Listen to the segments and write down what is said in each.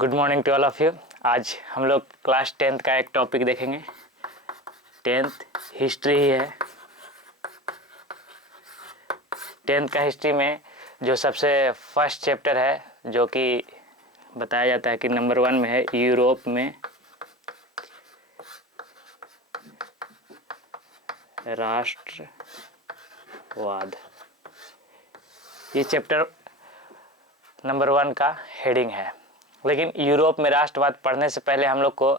Good morning to all of you. आज हम लोग क्लास 10th का एक टॉपिक देखेंगे। 10th हिस्ट्री ही है। 10th का हिस्ट्री में जो सबसे फर्स्ट चैप्टर है, जो कि बताया जाता है कि नंबर 1 में है, यूरोप में राष्ट्रवाद। ये चैप्टर नंबर 1 का हेडिंग है। लेकिन यूरोप में राष्ट्रवाद पढ़ने से पहले हम लोग को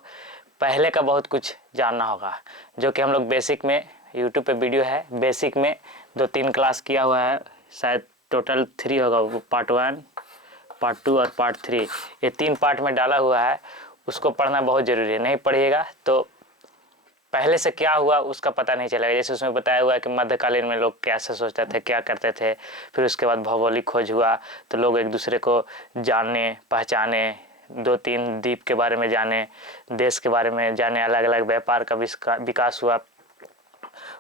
पहले का बहुत कुछ जानना होगा, जो कि हम लोग बेसिक में यूट्यूब पे वीडियो है, बेसिक में 2-3 क्लास किया हुआ है, शायद टोटल 3 होगा, पार्ट 1, पार्ट 2 और पार्ट 3, ये 3 पार्ट में डाला हुआ है। उसको पढ़ना बहुत ज़रूरी है। नहीं पढ़िएगा तो पहले से क्या हुआ उसका पता नहीं चलेगा। जैसे उसमें बताया हुआ है कि मध्यकालीन में लोग कैसे सोचते थे, क्या करते थे, फिर उसके बाद भौगोलिक खोज हुआ तो लोग एक दूसरे को जानने पहचाने, 2-3 द्वीप के बारे में जाने, देश के बारे में जाने, अलग अलग व्यापार का विकास हुआ।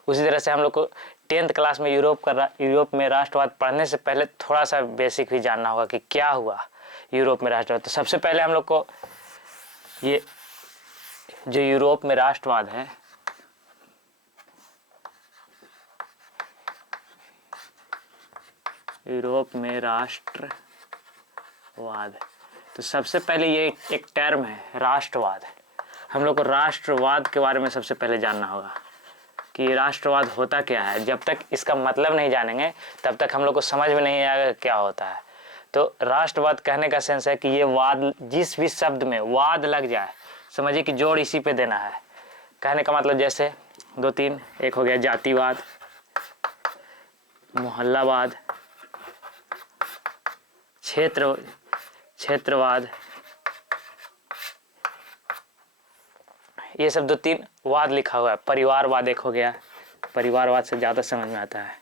उसी तरह से हम लोग को 10th क्लास में यूरोप में राष्ट्रवाद पढ़ने से पहले थोड़ा सा बेसिक भी जानना होगा कि क्या हुआ यूरोप में राष्ट्रवाद। तो सबसे पहले हम लोग को ये जो यूरोप में राष्ट्रवाद है, यूरोप में राष्ट्रवाद, तो सबसे पहले ये एक टर्म है राष्ट्रवाद। हम लोग को राष्ट्रवाद के बारे में सबसे पहले जानना होगा कि राष्ट्रवाद होता क्या है। जब तक इसका मतलब नहीं जानेंगे तब तक हम लोग को समझ में नहीं आएगा क्या होता है। तो राष्ट्रवाद कहने का सेंस है कि ये वाद, जिस भी शब्द में वाद लग जाए, समझिए कि जोड़ इसी पे देना है। कहने का मतलब जैसे 2-3, एक हो गया जातिवाद, मोहल्लावाद, क्षेत्रवाद, ये सब 2-3 वाद लिखा हुआ है। परिवारवाद एक हो गया, परिवारवाद से ज़्यादा समझ में आता है।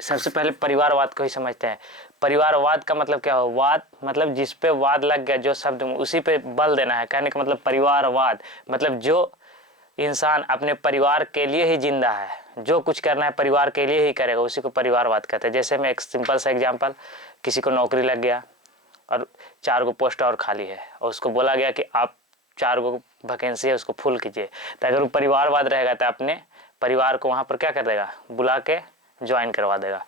सबसे पहले परिवारवाद को ही समझते हैं। परिवारवाद का मतलब क्या हो? वाद मतलब जिस पे वाद लग गया, जो शब्द में उसी पे बल देना है। कहने का मतलब परिवारवाद मतलब जो इंसान अपने परिवार के लिए ही जिंदा है, जो कुछ करना है परिवार के लिए ही करेगा, उसी को परिवारवाद कहते हैं। जैसे मैं एक सिंपल सा एग्जांपल, किसी को नौकरी लग गया और 4 गो पोस्ट और खाली है और उसको बोला गया कि आप 4 गो वैकेंसी है उसको फुल कीजिए। तो अगर वो परिवारवाद रहेगा तो अपने परिवार को वहाँ पर क्या कर देगा, बुला के ज्वाइन करवा देगा।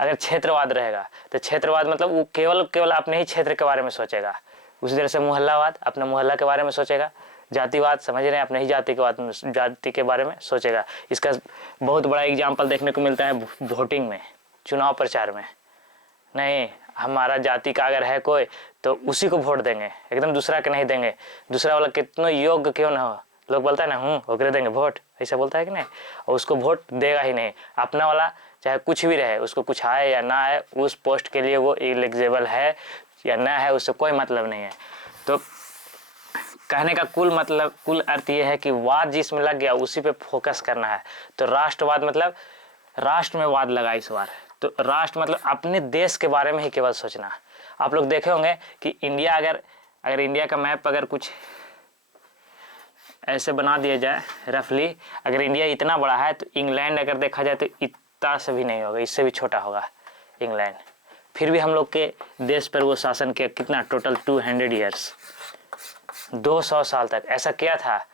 अगर क्षेत्रवाद रहेगा तो क्षेत्रवाद मतलब वो केवल अपने ही क्षेत्र के बारे में सोचेगा। उसी तरह से मोहल्लावाद अपने मोहल्ला के बारे में सोचेगा। जातिवाद समझ रहे हैं, अपने ही जाति के बारे में सोचेगा। इसका बहुत बड़ा एग्जाम्पल देखने को मिलता है वोटिंग में, चुनाव प्रचार में। नहीं, हमारा जाति का अगर है कोई तो उसी को वोट देंगे, एकदम दूसरा के नहीं देंगे। दूसरा वाला कितना योग्य क्यों ना हो, लोग बोलता है ना ओकरे देंगे वोट, ऐसा बोलता है कि नहीं, और उसको वोट देगा ही नहीं। अपना वाला चाहे कुछ भी रहे, उसको कुछ आए या ना आए, उस पोस्ट के लिए वो एलिजिबल है या ना है, उससे कोई मतलब नहीं है। तो कहने का कुल अर्थ ये है कि वाद जिसमें लग गया उसी पे फोकस करना है। तो राष्ट्रवाद मतलब राष्ट्र में वाद लगा इस बार। तो राष्ट्र मतलब अपने देश के बारे में ही केवल सोचना। आप लोग देखे होंगे कि इंडिया अगर इंडिया का मैप अगर कुछ ऐसे बना दिया जाए रफली, अगर इंडिया इतना बड़ा है तो इंग्लैंड अगर देखा जाए तो इतना से भी नहीं होगा, इससे भी छोटा होगा इंग्लैंड। फिर भी हम लोग के देश पर वो शासन किया कितना, टोटल 200 ईयर्स, 200 साल तक। ऐसा क्या था?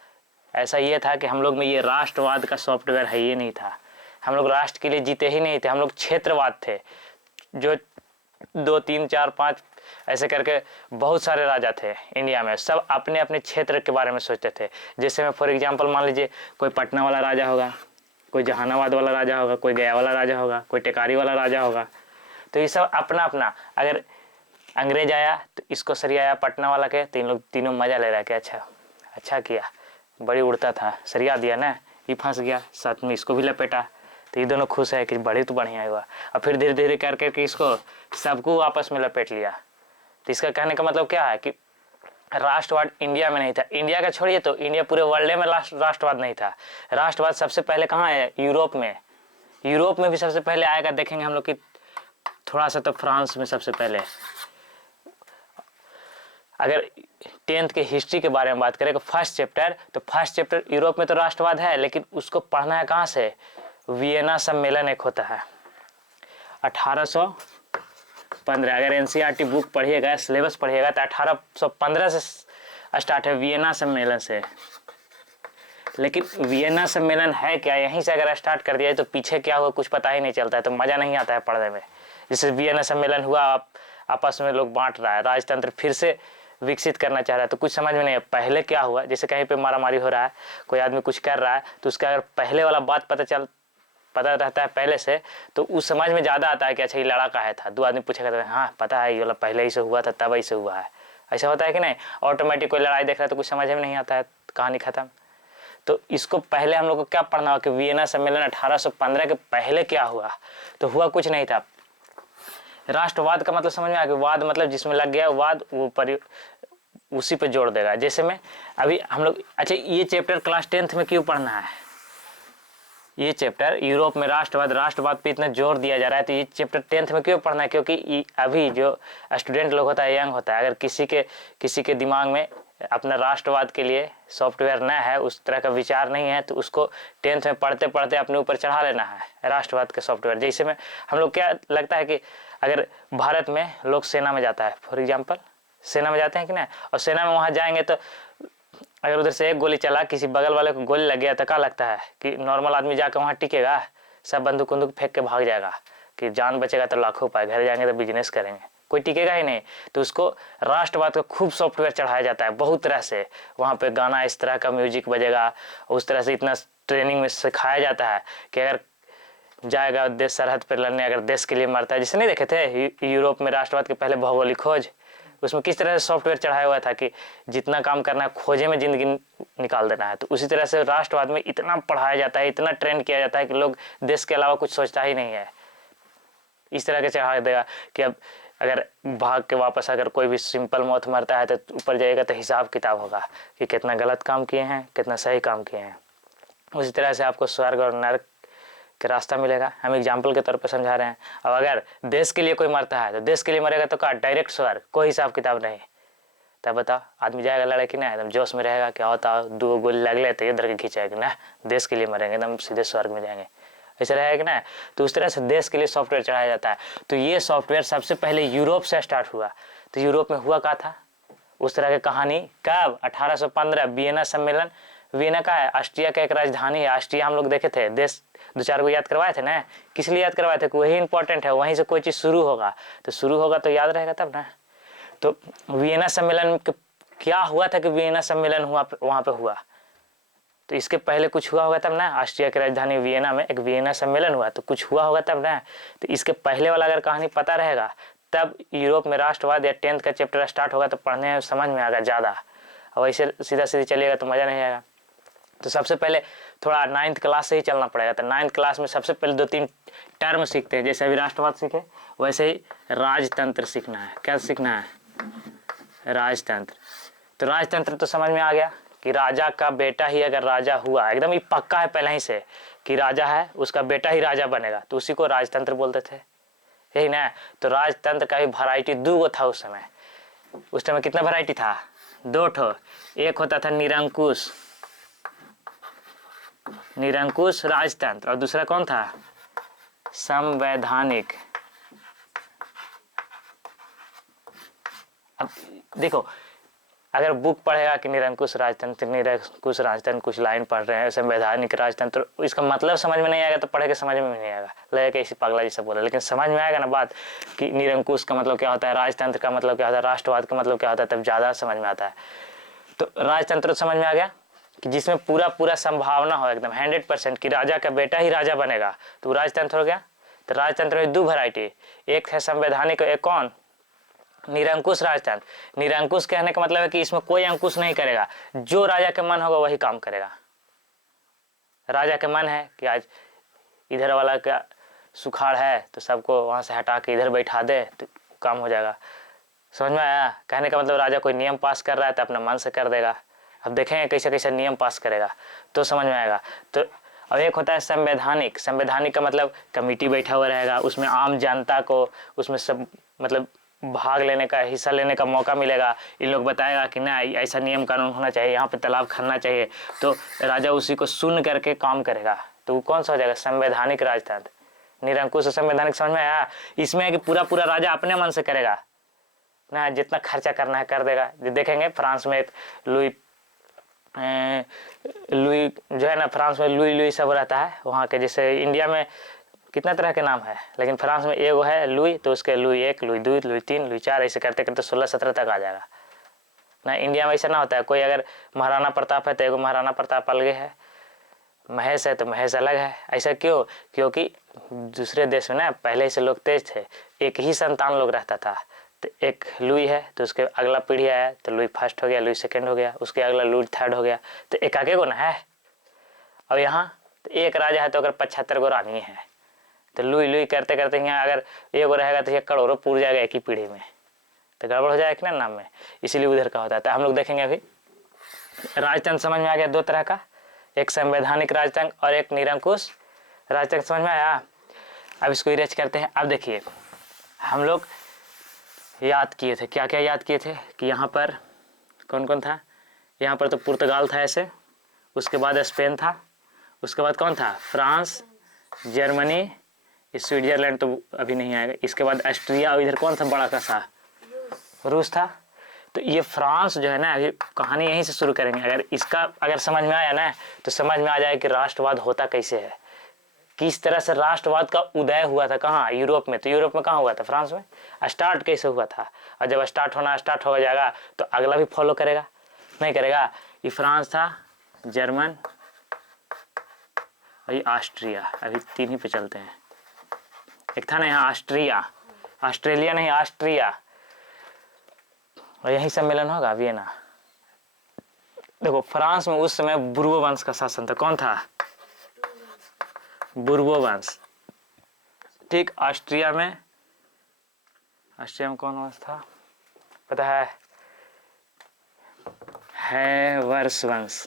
ऐसा ये था कि हम लोग में ये राष्ट्रवाद का सॉफ्टवेयर है ये नहीं था। हम लोग राष्ट्र के लिए जीते ही नहीं थे, हम लोग क्षेत्रवाद थे। जो 2, 3, 4, 5 ऐसे करके बहुत सारे राजा थे इंडिया में, सब अपने अपने क्षेत्र के बारे में सोचते थे। जैसे मैं फॉर एग्जांपल मान लीजिए कोई पटना वाला राजा होगा, कोई जहानाबाद वाला राजा होगा, कोई गया वाला राजा होगा, कोई टेकारी वाला राजा होगा। तो ये सब अपना अपना, अगर अंग्रेज आया तो इसको सरियाया पटना वाला के, तो इन लोग तीनों मजा ले रहा है कि अच्छा किया, बड़ी उड़ता था, सरिया दिया ना, ये फंस गया, साथ में इसको भी लपेटा, तो ये दोनों खुश है कि बड़ी तो बढ़िया हुआ। और फिर धीरे धीरे करके इसको सबको आपस में लपेट लिया। तो इसका कहने का मतलब क्या है कि राष्ट्रवाद इंडिया में नहीं था। इंडिया का छोड़िए तो इंडिया पूरे वर्ल्ड में राष्ट्रवाद नहीं था। राष्ट्रवाद सबसे पहले कहाँ है? यूरोप में। यूरोप में भी सबसे पहले आएगा, देखेंगे हम लोग कि थोड़ा सा तो फ्रांस में सबसे पहले। अगर 10th के हिस्ट्री के बारे में बात करें तो फर्स्ट चैप्टर यूरोप में तो राष्ट्रवाद है, लेकिन उसको पढ़ना है कहाँ से? वियना सम्मेलन एक होता है 1800 1815 अगर एनसीईआरटी बुक पढ़िएगा, सिलेबस पढ़िएगा तो 1815 से स्टार्ट है, वियना सम्मेलन से। लेकिन वियना सम्मेलन है क्या, यहीं से अगर स्टार्ट कर दिया है तो पीछे क्या हुआ कुछ पता ही नहीं चलता है, तो मज़ा नहीं आता है पढ़ने में। जैसे वियना सम्मेलन हुआ, आप आपस में लोग बांट रहा है, राजतंत्र फिर से विकसित करना चाह रहा है, तो कुछ समझ में नहीं है पहले क्या हुआ। जैसे कहीं पे मारामारी हो रहा है, कोई आदमी कुछ कर रहा है, तो उसका अगर पहले वाला बात पता रहता है पहले से, तो उस समझ में ज़्यादा आता है कि अच्छा ये लड़ा का है था। दो आदमी पूछेगा तो हाँ पता है ये वाला पहले ही से हुआ था, तब ऐसे हुआ है। ऐसा होता है कि नहीं, ऑटोमेटिक कोई लड़ाई देख रहा है तो कुछ समझ में नहीं आता है, कहानी खत्म। तो इसको पहले हम लोग को क्या पढ़ना हो कि वियना सम्मेलन 1815 के पहले क्या हुआ, तो हुआ कुछ नहीं था। राष्ट्रवाद का मतलब समझ में आ गया, वाद मतलब जिसमें लग गया वाद वो उसी पे जोड़ देगा। जैसे में अभी हम लोग, अच्छा ये चैप्टर क्लास 10th में क्यों पढ़ना है, ये चैप्टर यूरोप में राष्ट्रवाद पे इतना जोर दिया जा रहा है, तो ये चैप्टर 10th में क्यों पढ़ना है, क्योंकि अभी जो स्टूडेंट लोग होता है, यंग होता है, अगर किसी के दिमाग में अपना राष्ट्रवाद के लिए सॉफ्टवेयर न है, उस तरह का विचार नहीं है, तो उसको 10th में पढ़ते पढ़ते अपने ऊपर चढ़ा लेना है राष्ट्रवाद के सॉफ्टवेयर। जैसे में हम लोग क्या लगता है कि अगर भारत में लोग सेना में जाता है, फॉर एग्जाम्पल सेना में जाते हैं कि ना, और सेना में वहाँ जाएंगे तो अगर उधर से एक गोली चला, किसी बगल वाले को गोली लग गया, तो क्या लगता है कि नॉर्मल आदमी जाकर वहाँ टिकेगा, सब बंदूक बंदूक फेंक के भाग जाएगा कि जान बचेगा तो लाखों पाए, घर जाएंगे तो बिजनेस करेंगे, कोई टिकेगा ही नहीं। तो उसको राष्ट्रवाद का खूब सॉफ्टवेयर चढ़ाया जाता है बहुत तरह से, वहाँ पे गाना इस तरह का म्यूजिक बजेगा, उस तरह से इतना ट्रेनिंग में सिखाया जाता है कि अगर जाएगा देश सरहद पर लड़ने, अगर देश के लिए मरता है। जैसे नहीं देखे थे यूरोप में राष्ट्रवाद के पहले भौगोलिक खोज, उसमें किस तरह से सॉफ्टवेयर चढ़ाया हुआ था कि जितना काम करना है खोजे में ज़िंदगी निकाल देना है। तो उसी तरह से राष्ट्रवाद में इतना पढ़ाया जाता है, इतना ट्रेंड किया जाता है कि लोग देश के अलावा कुछ सोचता ही नहीं है। इस तरह के चढ़ा देगा कि अब अगर भाग के वापस अगर कोई भी सिंपल मौत मरता है तो ऊपर जाएगा तो हिसाब किताब होगा कि कितना गलत काम किए हैं, कितना सही काम किए हैं। उसी तरह से आपको स्वर्ग और नरक का रास्ता मिलेगा, हम एग्जाम्पल के तौर पे समझा रहे हैं। अब अगर देश के लिए कोई मरता है तो देश के लिए मरेगा तो क्या डायरेक्ट स्वर्ग, कोई हिसाब किताब नहीं। तब बताओ आदमी जाएगा लड़ाई कि नहीं, एकदम जोश में रहेगा कि होता दो गोली लग ले तो इधर के खींचेगा ना, देश के लिए मरेंगे एकदम सीधे स्वर्ग में जाएंगे, ऐसा रहेगा कि ना। तो उस तरह से देश के लिए सॉफ्टवेयर चढ़ाया जाता है। तो ये सॉफ्टवेयर सबसे पहले यूरोप से स्टार्ट हुआ। तो यूरोप में हुआ क्या था उस तरह की कहानी कब, 1815 वियना सम्मेलन। वियना का है, ऑस्ट्रिया का एक राजधानी है। ऑस्ट्रिया हम लोग देखे थे, देश दो चार को याद करवाए थे ना, किस लिए याद करवाए थे कि वही इंपॉर्टेंट है, वहीं से कोई चीज़ शुरू होगा, तो शुरू होगा तो याद रहेगा तब ना। तो वियना सम्मेलन क्या हुआ था कि वियना सम्मेलन हुआ वहाँ पे हुआ, तो इसके पहले कुछ हुआ होगा तब ना। ऑस्ट्रिया की राजधानी वियना में एक वियना सम्मेलन हुआ, तो कुछ हुआ होगा तब ना। तो इसके पहले वाला अगर कहानी पता रहेगा तब यूरोप में राष्ट्रवाद या 10th का चैप्टर स्टार्ट होगा तो पढ़ने में समझ में आएगा ज़्यादा। और ऐसे सीधा सीधे चलिएगा तो मज़ा नहीं आएगा। तो सबसे पहले थोड़ा 9th क्लास से ही चलना पड़ेगा। तो 9th क्लास में सबसे पहले 2-3 टर्म सीखते हैं, जैसे अभी राष्ट्रवाद सीखे वैसे ही राजतंत्र सीखना है। क्या सीखना है, राजतंत्र। तो राजतंत्र तो समझ में आ गया कि राजा का बेटा ही अगर राजा हुआ, एकदम ही पक्का है पहले ही से कि राजा है उसका बेटा ही राजा बनेगा, तो उसी को राजतंत्र बोलते थे, यही ना। तो राजतंत्र का भी वैरायटी 2 था उस समय। उस टाइम कितना वैरायटी था, 2 ठो। एक होता था निरंकुश राजतंत्र, और दूसरा कौन था, संवैधानिक। अब देखो अगर बुक पढ़ेगा कि निरंकुश राजतंत्र कुछ लाइन पढ़ रहे हैं, संवैधानिक राजतंत्र, इसका मतलब समझ में नहीं आएगा तो पढ़े के समझ में नहीं आएगा, लगेगा इसी पागला जैसा बोला। लेकिन समझ में आएगा ना बात कि निरंकुश का मतलब क्या होता है, राजतंत्र का मतलब क्या होता है, राष्ट्रवाद का मतलब क्या होता है, तब ज़्यादा समझ में आता है। तो राजतंत्र समझ में आ गया कि जिसमें पूरा संभावना हो एकदम 100% कि राजा का बेटा ही राजा बनेगा, तो राजतंत्र हो गया। तो राजतंत्र में 2 वैरायटी, एक है संवैधानिक, एक कौन, निरंकुश राजतंत्र। निरंकुश कहने का मतलब है कि इसमें कोई अंकुश नहीं करेगा, जो राजा का मन होगा वही काम करेगा। राजा का मन है कि आज इधर वाला का सुखाड़ है तो सबको वहां से हटा के इधर बैठा दे तो काम हो जाएगा। समझ में आया, कहने का मतलब राजा कोई नियम पास कर रहा है तो अपना मन से कर देगा। अब देखेंगे कैसे कैसे नियम पास करेगा तो समझ में आएगा। तो अब एक होता है संवैधानिक। संवैधानिक का मतलब कमेटी बैठा हुआ रहेगा, उसमें आम जनता को उसमें सब मतलब भाग लेने का, हिस्सा लेने का मौका मिलेगा। इन लोग बताएगा कि ना ऐसा नियम कानून होना चाहिए, यहाँ पे तालाब खनना चाहिए, तो राजा उसी को सुन करके काम करेगा। तो वो कौन सा हो जाएगा, संवैधानिक राजतंत्र। निरंकुश और संवैधानिक समझ में आया। इसमें है कि पूरा पूरा राजा अपने मन से करेगा ना, जितना खर्चा करना है कर देगा। देखेंगे फ्रांस में एक लुई जो है ना, फ्रांस में लुई लुई सब रहता है वहाँ के। जैसे इंडिया में कितना तरह के नाम है, लेकिन फ्रांस में एगो है लुई, तो उसके लुई 1, लुई 2, लुई 3, लुई 4 ऐसे करते करते 16-17 तक आ जाएगा ना। इंडिया में ऐसा ना होता है, कोई अगर महाराणा प्रताप है तो एगो महाराणा प्रताप अलग है, महेश है तो महेश अलग है। ऐसा क्यों? क्योंकि दूसरे देश में ना पहले से लोग तेज थे, एक ही संतान लोग रहता था। तो एक लुई है तो उसके अगला पीढ़ी आया तो लुई फर्स्ट हो गया, लुई सेकंड हो गया, उसके अगला लुई थर्ड हो गया, तो एक आगे को ना है। और यहाँ तो एक राजा है तो अगर 75 गो रानी है, तो लुई लुई करते करते यहाँ अगर एगो रहेगा तो ये करोड़ों पूर जाएगा एक ही पीढ़ी में, तो गड़बड़ हो जाएगा ना नाम में। इसीलिए उधर का होता है। तो हम लोग देखेंगे अभी राजतंत्र समझ में आ गया दो तरह का, एक संवैधानिक राजतंत्र और एक निरंकुश राजतंत्र। समझ में आया? अब इसको इरेज करते हैं। अब देखिए हम लोग याद किए थे, क्या क्या याद किए थे कि यहाँ पर कौन कौन था। यहाँ पर तो पुर्तगाल था ऐसे, उसके बाद स्पेन था, उसके बाद कौन था, फ्रांस, जर्मनी, स्विट्जरलैंड तो अभी नहीं आएगा, इसके बाद ऑस्ट्रिया, और इधर कौन था बड़ा का सा, रूस था। तो ये फ्रांस जो है ना, अभी कहानी यहीं से शुरू करेंगे। अगर इसका अगर समझ में आया ना तो समझ में आ जाए कि राष्ट्रवाद होता कैसे है, किस तरह से राष्ट्रवाद का उदय हुआ था। कहाँ? यूरोप में। तो यूरोप में कहाँ हुआ था? फ्रांस में। स्टार्ट कैसे हुआ था? और जब स्टार्ट हो जाएगा तो अगला भी फॉलो करेगा, नहीं करेगा? ये फ्रांस था, जर्मन और ये ऑस्ट्रिया। अभी 3 ही पे चलते हैं। एक था ना यहाँ ऑस्ट्रिया, ऑस्ट्रेलिया नहीं, ऑस्ट्रिया। और यही सम्मेलन होगा वियना। देखो फ्रांस में उस समय बुर्बो वंश का शासन था। कौन था? बुर्बो वंश। ठीक। ऑस्ट्रिया में कौन वंश था पता है? हैवर्स वंश,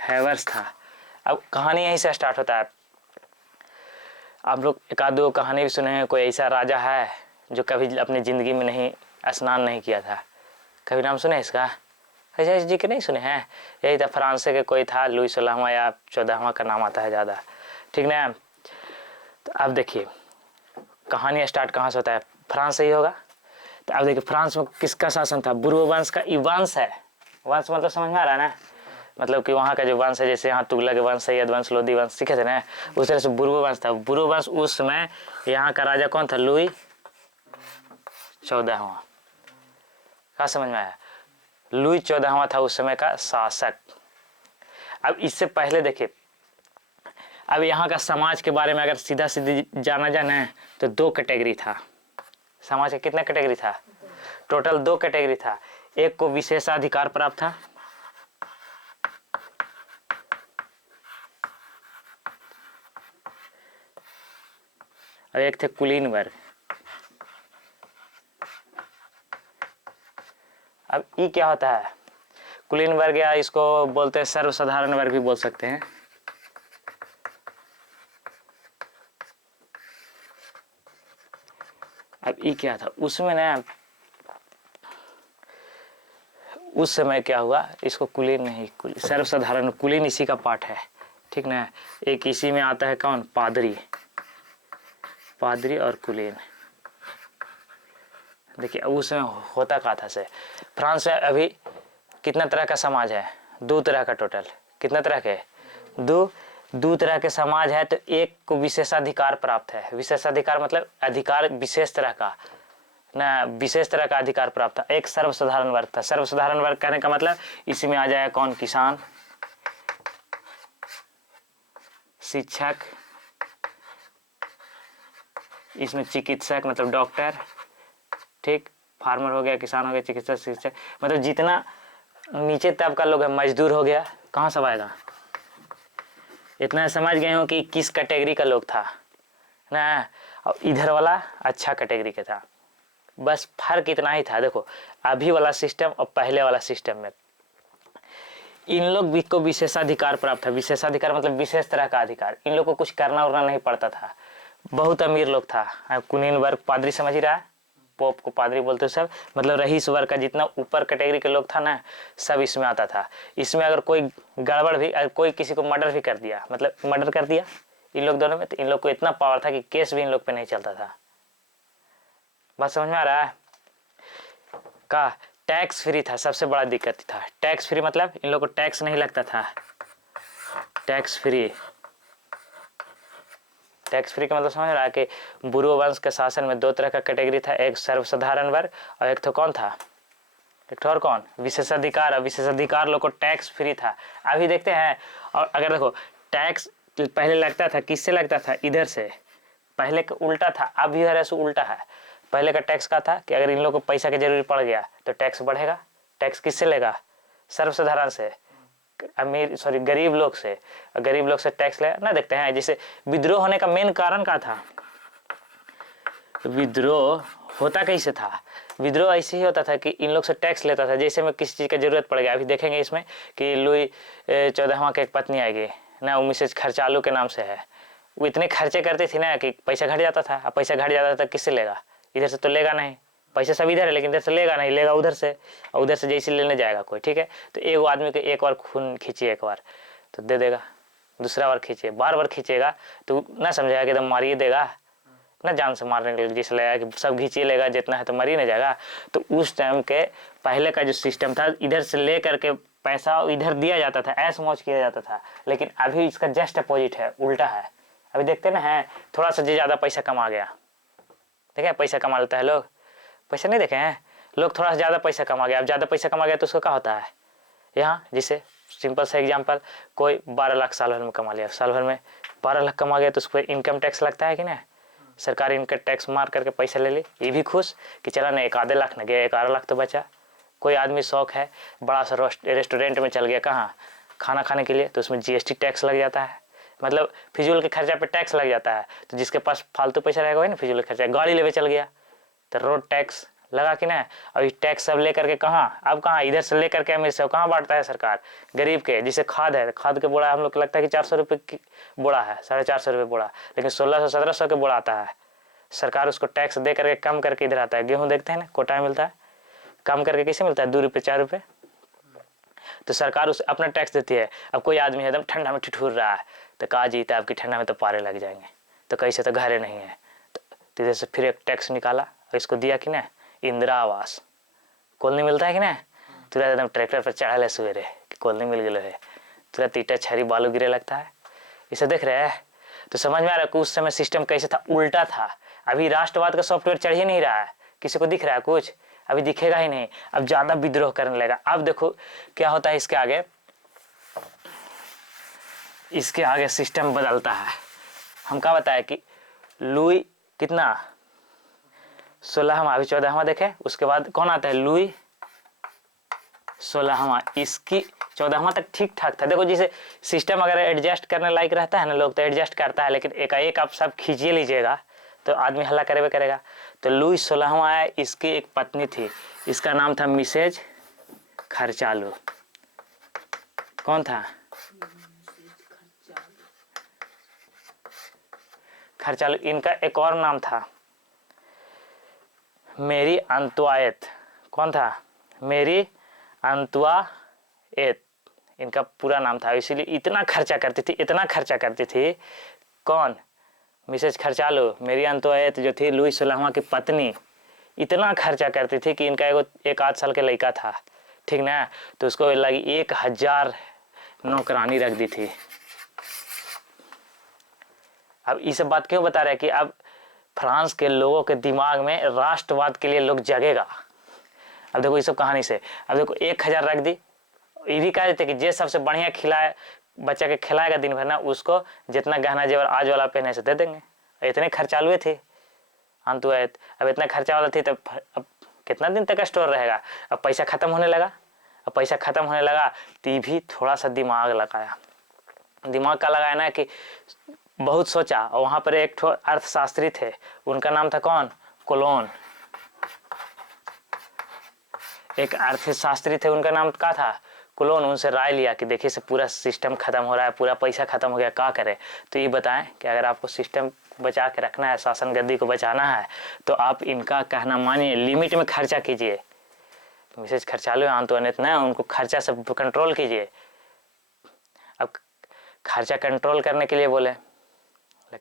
हैवर्स था। अब कहानी यहीं से स्टार्ट होता है। आप लोग एक आध दो कहानी भी सुने हैं, कोई ऐसा राजा है जो कभी अपनी ज़िंदगी में नहीं स्नान नहीं किया था। कभी नाम सुने इसका? ऐसा जी के नहीं सुने हैं? यही था, फ्रांस के कोई था, लुई 16वां या 14वां का नाम आता है ज़्यादा, ठीक ना। तो अब देखिए कहानी स्टार्ट कहाँ से होता है? फ्रांस से ही होगा। तो अब देखिए फ्रांस में किसका शासन था? बुर्बो वंश का। ये वंश है, वंश मतलब समझ में आ रहा है ना, मतलब कि वहाँ का जो वंश है, जैसे यहाँ तुगलक वंश, सैयद वंश, लोदी वंश सीखे थे ना, उस तरह से बुर्बो वंश था। बुर्बो वंश उस समय यहाँ का राजा कौन था? लुई 14वां। क्या समझ में आया? लुई 14वां था उस समय का शासक। अब इससे पहले देखिए, अब यहाँ का समाज के बारे में अगर सीधा सीधी जाना है तो 2 कैटेगरी था। समाज का कितना कैटेगरी था? टोटल 2 कैटेगरी था। एक को विशेषाधिकार प्राप्त था, और एक थे कुलीन वर्ग। अब ये क्या होता है? कुलीन वर्ग, या इसको बोलते हैं सर्वसाधारण वर्ग भी बोल सकते हैं। अब ये क्या था उसमें ना, उस समय क्या हुआ, इसको कुलीन नहीं, सर्वसाधारण, कुलीन इसी का पार्ट है, ठीक ना। एक इसी में आता है कौन? पादरी, पादरी और कुलीन। देखिए उस समय होता क्या था से, फ्रांस में अभी कितना तरह का समाज है? 2 तरह का टोटल। कितना तरह के? 2 तरह के समाज है। तो एक को विशेषाधिकार प्राप्त है। विशेषाधिकार मतलब अधिकार विशेष तरह का ना, विशेष तरह का अधिकार प्राप्त था। एक सर्वसाधारण वर्ग था। सर्वसाधारण वर्ग कहने का मतलब इसी में आ जाएगा कौन? किसान, शिक्षक, इसमें चिकित्सक मतलब डॉक्टर, ठीक, फार्मर हो गया, किसान हो गया, चिकित्सक, शिक्षक, मतलब जितना नीचे तबका लोग है, मजदूर हो गया, कहाँ सब आएगा? इतना समझ गए हो कि किस कैटेगरी का लोग था ना। और इधर वाला अच्छा कैटेगरी का था। बस फर्क इतना ही था। देखो अभी वाला सिस्टम और पहले वाला सिस्टम में इन लोग को विशेषाधिकार प्राप्त था। विशेषाधिकार मतलब विशेष तरह का अधिकार। इन लोग को कुछ करना उरना नहीं पड़ता था। बहुत अमीर लोग था। कुलीन वर्ग, पादरी समझ ही रहा है, पोप को पादरी बोलते सब, मतलब रईस वर्ग का जितना ऊपर कैटेगरी के लोग था ना, सब इसमें आता था। इसमें अगर कोई गड़बड़ भी, कोई किसी को मर्डर भी कर दिया, मतलब मर्डर कर दिया, इन लोग दोनों में, तो इन लोग को इतना पावर था कि केस भी इन लोग पे नहीं चलता था। बात समझ में आ रहा है? का टैक्स फ्री था, सबसे बड़ा दिक्कत था टैक्स फ्री, मतलब इन लोग को टैक्स नहीं लगता था। टैक्स फ्री, टैक्स फ्री का मतलब समझ रहा है कि बुरो वंश के शासन में दो तरह का कैटेगरी था, एक सर्वसाधारण वर्ग और एक तो कौन था, एक तो और कौन, विशेषाधिकार। और विशेषाधिकार लोग को टैक्स फ्री था। अभी देखते हैं, और अगर देखो टैक्स पहले लगता था, किससे लगता था, इधर से, पहले का उल्टा था, अब इधर ऐसे उल्टा है। पहले का टैक्स का था कि अगर इन लोगों को पैसा की जरूरत पड़ गया तो टैक्स बढ़ेगा। टैक्स किससे लेगा, सर्वसाधारण से, अमीर सॉरी गरीब लोग से, गरीब लोग से टैक्स ले ना। देखते हैं जैसे विद्रोह होने का मेन कारण क्या था, विद्रोह होता कैसे था, विद्रोह ऐसे ही होता था कि इन लोग से टैक्स लेता था। जैसे में किसी चीज़ का जरूरत पड़ गया, अभी देखेंगे इसमें कि लुई 14वां की एक पत्नी आएगी ना, वो मिसेज खर्चालू के नाम से है, वो इतने खर्चे करती थी ना कि पैसा घट जाता था। अब पैसा घट जाता था किससे लेगा, इधर से तो लेगा नहीं, पैसा सब इधर है लेकिन इधर से लेगा नहीं, लेगा उधर से, और उधर से जैसे लेने जाएगा कोई, ठीक है। तो एक आदमी को एक बार खून खींचिए एक बार तो दे देगा, दूसरा बार खींचिए, बार बार खींचेगा तो ना समझेगा कि एकदम मारिए देगा ना, जान से मारने के लिए जिस लगेगा कि सब खींचिए लेगा, जितना है तो मर ही नहीं जाएगा। तो उस टाइम के पहले का जो सिस्टम था, इधर से ले करके पैसा इधर दिया जाता था, ऐश मौज किया जाता था। लेकिन अभी इसका जस्ट अपोजिट है, उल्टा है। अभी देखते ना है, थोड़ा सा ज़्यादा पैसा कमा गया, देखे पैसा कमा लेता है लोग, पैसा नहीं देखे हैं लोग, थोड़ा सा ज़्यादा पैसा कमा गया। अब ज़्यादा पैसा कमा गया तो उसको क्या होता है, यहाँ जिसे सिंपल सा एग्जांपल, कोई 12 लाख साल भर में कमा लिया, साल भर में 12 लाख कमा गया तो उस पर इनकम टैक्स लगता है कि नहीं, सरकार इनकम टैक्स मार करके पैसा ले ली, ये भी खुश कि चला ना एक आधे लाख न गया, एक आधा लाख तो बचा। कोई आदमी शौक है बड़ा सा रेस्टोरेंट में चल गया, कहाँ खाना खाने के लिए, तो उसमें जीएसटी टैक्स लग जाता है, मतलब फिजूल के खर्चा पे टैक्स लग जाता है। तो जिसके पास फालतू पैसा रहेगा वही ना फिजूल के खर्चा, गाड़ी लेवे चल गया तो रोड टैक्स लगा कि ना। और ये टैक्स सब लेकर के कहाँ, अब कहाँ इधर से लेकर के अमीर से कहाँ बांटता है सरकार, गरीब के। जिसे खाद है, खाद के बोड़ा हम लोग को लगता है कि 400 रुपये की बोड़ा है, 450 रुपये बोड़ा, लेकिन 1600-1700 के बोड़ा आता है। सरकार उसको टैक्स दे करके कम करके इधर आता है। गेहूँ देखते हैं ना, कोटा मिलता है, कम करके कैसे मिलता है, 2 रुपये 4 रुपये, तो सरकार उसे अपना टैक्स देती है। अब कोई आदमी एकदम ठंडा में ठिठुर रहा है तो कहा जीता आपकी ठंडा में तो पारे लग जाएंगे, तो कैसे तो घरे नहीं है, तो इधर से फिर एक टैक्स निकाला और इसको दिया कि ना इंदिरा आवास, कॉलोनी मिलता है कि ना, तुरंत एकदम ट्रैक्टर पर चढ़ा ले सवेरे कि कॉलोनी मिल गए है, तुरंत ईटा छरी बालू गिरे लगता है। इसे देख रहे हैं तो समझ में आ रहा है कि उस समय सिस्टम कैसे था, उल्टा था। अभी राष्ट्रवाद का सॉफ्टवेयर चढ़ ही नहीं रहा है, किसी को दिख रहा है कुछ, अभी दिखेगा ही नहीं, अब ज़्यादा विद्रोह करने लगेगा। अब देखो क्या होता है इसके आगे, इसके आगे सिस्टम बदलता है। हम क्या बताया कि लुई कितना 16वां, अभी 14वां देखे, उसके बाद कौन आता है लुई 16वां, इसकी 14वां तक ठीक ठाक था। देखो जैसे सिस्टम अगर एडजस्ट करने लायक रहता है ना, लोग तो एडजस्ट करता है, लेकिन एकाएक आप सब खींचिए लीजिएगा तो आदमी हल्ला करेगा करेगा। तो लुई 16वां आया, इसकी एक पत्नी थी, इसका नाम था मिसेज खर्चालू। कौन था, खर्चालू। इनका एक और नाम था मेरी अंतुआयत। कौन था, मेरी अंतुआयत इनका पूरा नाम था। इसीलिए इतना खर्चा करती थी, इतना खर्चा करती थी। कौन, मिसेज खर्चालू, मेरी अंतुआयत जो थी लुई 16वां की पत्नी, इतना खर्चा करती थी कि इनका एक 8 साल का लड़का था, ठीक ना, तो उसको लगी 1000 नौकरानी रख दी थी। अब ये सब बात क्यों बता रहे हैं कि अब फ्रांस के लोगों के दिमाग में राष्ट्रवाद के लिए लोग जगेगा। अब देखो ये सब कहानी से, अब देखो 1000 रख दी, ये भी कह देते कि जे सबसे बढ़िया खिलाए बच्चा के खिलाएगा दिन भर ना, उसको जितना गहना जेवर आज वाला पहने से दे देंगे। इतने खर्चालुए थे अंतुआयत, अब इतना खर्चा वाला थी, तब अब कितना दिन तक स्टोर रहेगा। अब पैसा खत्म होने लगा, अब पैसा खत्म होने लगा तो भी थोड़ा सा दिमाग लगाया। दिमाग का लगाया ना कि बहुत सोचा, और वहाँ पर एक अर्थशास्त्री थे, उनका नाम था कौन, कोलोन। एक अर्थशास्त्री थे, उनका नाम क्या था, कोलोन। उनसे राय लिया कि देखिए से पूरा सिस्टम खत्म हो रहा है, पूरा पैसा खत्म हो गया, क्या करें। तो ये बताएं कि अगर आपको सिस्टम बचा के रखना है, शासन गद्दी को बचाना है, तो आप इनका कहना मानिए, लिमिट में खर्चा कीजिए। मिसेज खर्चालू अंतुआनेत ना, उनको खर्चा सब कंट्रोल कीजिए। अब खर्चा कंट्रोल करने के लिए बोले